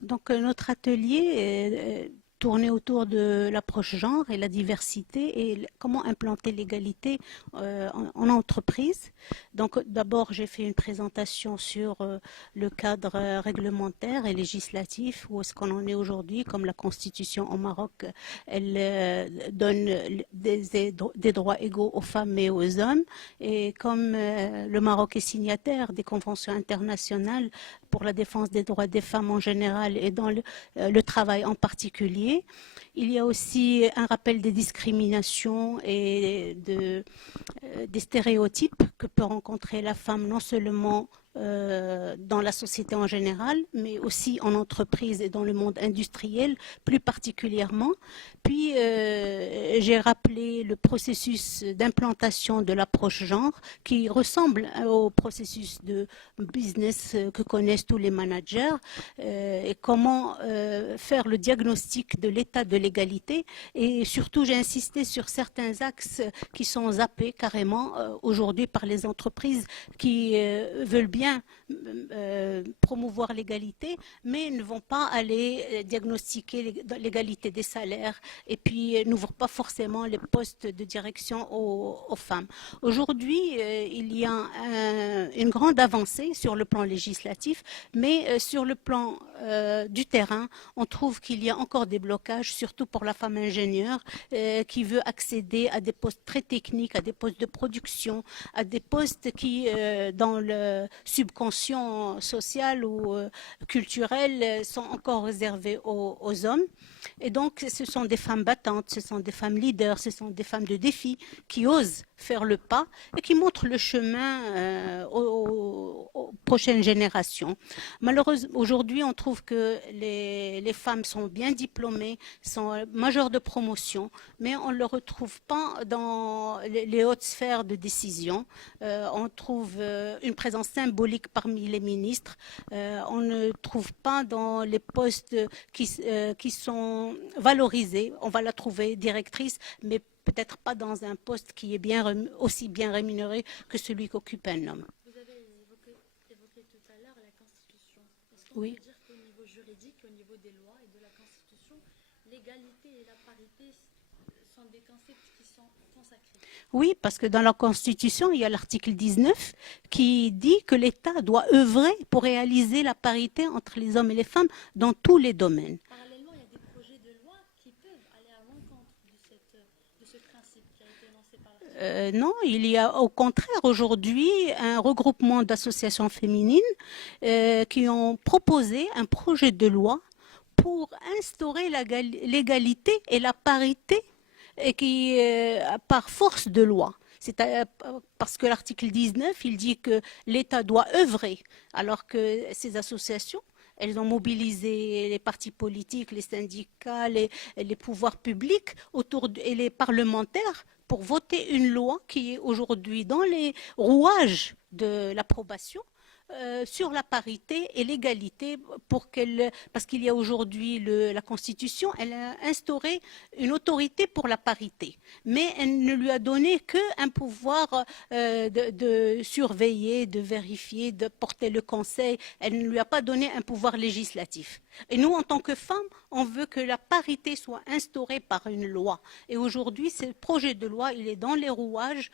Donc, notre atelier tournait autour de l'approche genre et la diversité et comment implanter l'égalité en entreprise. Donc, d'abord, j'ai fait une présentation sur le cadre réglementaire et législatif, où est-ce qu'on en est aujourd'hui, comme la Constitution au Maroc, elle donne des droits égaux aux femmes et aux hommes, et comme le Maroc est signataire des conventions internationales pour la défense des droits des femmes en général et dans le travail en particulier. Il y a aussi un rappel des discriminations et des stéréotypes que peut rencontrer la femme non seulement dans la société en général, mais aussi en entreprise et dans le monde industriel plus particulièrement. Puis j'ai rappelé le processus d'implantation de l'approche genre qui ressemble au processus de business que connaissent tous les managers et comment faire le diagnostic de l'état de l'égalité. Et surtout, j'ai insisté sur certains axes qui sont zappés carrément aujourd'hui par les entreprises qui veulent bien promouvoir l'égalité, mais ne vont pas aller diagnostiquer l'égalité des salaires et puis n'ouvrent pas forcément les postes de direction aux femmes. Aujourd'hui, il y a une grande avancée sur le plan législatif, mais sur le plan du terrain, on trouve qu'il y a encore des blocages, surtout pour la femme ingénieure qui veut accéder à des postes très techniques, à des postes de production, à des postes qui, dans le subconscient social ou culturel, sont encore réservés aux hommes. Et donc, ce sont des femmes battantes, ce sont des femmes leaders, ce sont des femmes de défi qui osent faire le pas et qui montrent le chemin aux prochaines générations. Malheureusement, aujourd'hui, on trouve que les femmes sont bien diplômées, sont majeures de promotion, mais on ne le retrouve pas dans les hautes sphères de décision. On trouve une présence symbolique parmi les ministres. On ne trouve pas dans les postes qui sont valorisés. On va la trouver directrice, mais peut-être pas dans un poste qui est aussi bien rémunéré que celui qu'occupe un homme. Vous avez évoqué tout à l'heure la Constitution. Est-ce qu'on Oui. peut dire qu'au niveau juridique, au niveau des lois et de la Constitution, l'égalité et la parité sont des concepts qui sont consacrés? Oui, parce que dans la Constitution, il y a l'article 19 qui dit que l'État doit œuvrer pour réaliser la parité entre les hommes et les femmes dans tous les domaines. Parallèlement, il y a des projets de loi qui peuvent aller à l'encontre de ce principe qui a été énoncé par l'article. Non, il y a au contraire aujourd'hui un regroupement d'associations féminines qui ont proposé un projet de loi pour instaurer l'égalité et la parité et qui, par force de loi. C'est parce que l'article 19, il dit que l'État doit œuvrer, alors que ces associations, elles ont mobilisé les partis politiques, les syndicats, les pouvoirs publics et les parlementaires pour voter une loi qui est aujourd'hui dans les rouages de l'approbation sur la parité et l'égalité parce qu'il y a aujourd'hui la Constitution, elle a instauré une autorité pour la parité, mais elle ne lui a donné qu'un pouvoir de surveiller, de vérifier, de porter le conseil. Elle ne lui a pas donné un pouvoir législatif. Et nous, en tant que femmes, on veut que la parité soit instaurée par une loi. Et aujourd'hui, ce projet de loi, il est dans les rouages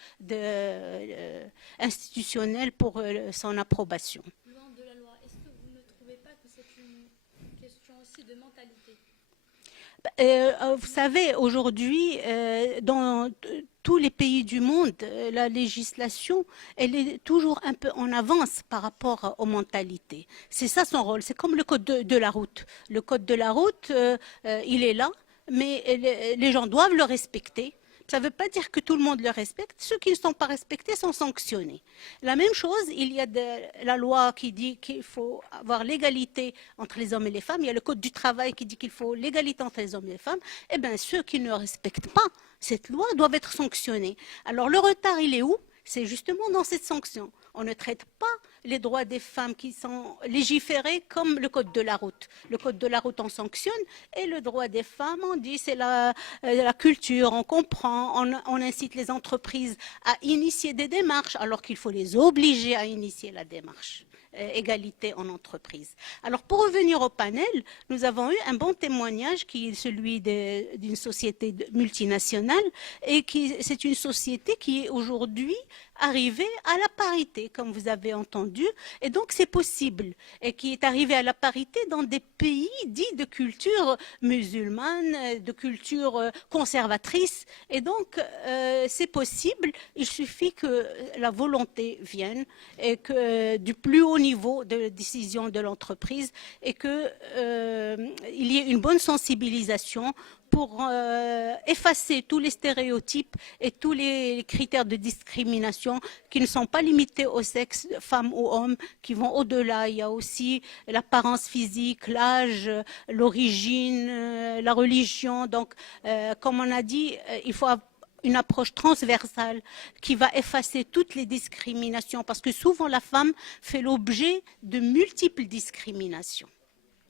institutionnels pour son approbation. Loin de la loi, est-ce que vous ne trouvez pas que c'est une question aussi de mentalité? Vous savez, aujourd'hui, dans tous les pays du monde, la législation, elle est toujours un peu en avance par rapport aux mentalités. C'est ça son rôle. C'est comme le code de la route. Le code de la route, il est là, mais les gens doivent le respecter. Ça ne veut pas dire que tout le monde le respecte. Ceux qui ne sont pas respectés sont sanctionnés. La même chose, il y a la loi qui dit qu'il faut avoir l'égalité entre les hommes et les femmes. Il y a le code du travail qui dit qu'il faut l'égalité entre les hommes et les femmes. Eh bien, ceux qui ne respectent pas cette loi doivent être sanctionnés. Alors, le retard, il est où? C'est justement dans cette sanction. On ne traite pas les droits des femmes qui sont légiférés comme le code de la route. Le code de la route, on sanctionne, et le droit des femmes, on dit c'est la culture, on comprend, on incite les entreprises à initier des démarches, alors qu'il faut les obliger à initier la démarche. égalité en entreprise. Alors pour revenir au panel, nous avons eu un bon témoignage qui est celui d'une société multinationale et c'est une société qui est aujourd'hui arrivée à la parité, comme vous avez entendu, et donc c'est possible, et qui est arrivée à la parité dans des pays dits de culture musulmane, de culture conservatrice, et donc c'est possible, il suffit que la volonté vienne, et que du plus haut niveau de décision de l'entreprise, et qu'il y ait une bonne sensibilisation pour effacer tous les stéréotypes et tous les critères de discrimination qui ne sont pas limités au sexe, femme ou homme, qui vont au-delà. Il y a aussi l'apparence physique, l'âge, l'origine, la religion. Donc, comme on a dit, il faut une approche transversale qui va effacer toutes les discriminations, parce que souvent la femme fait l'objet de multiples discriminations.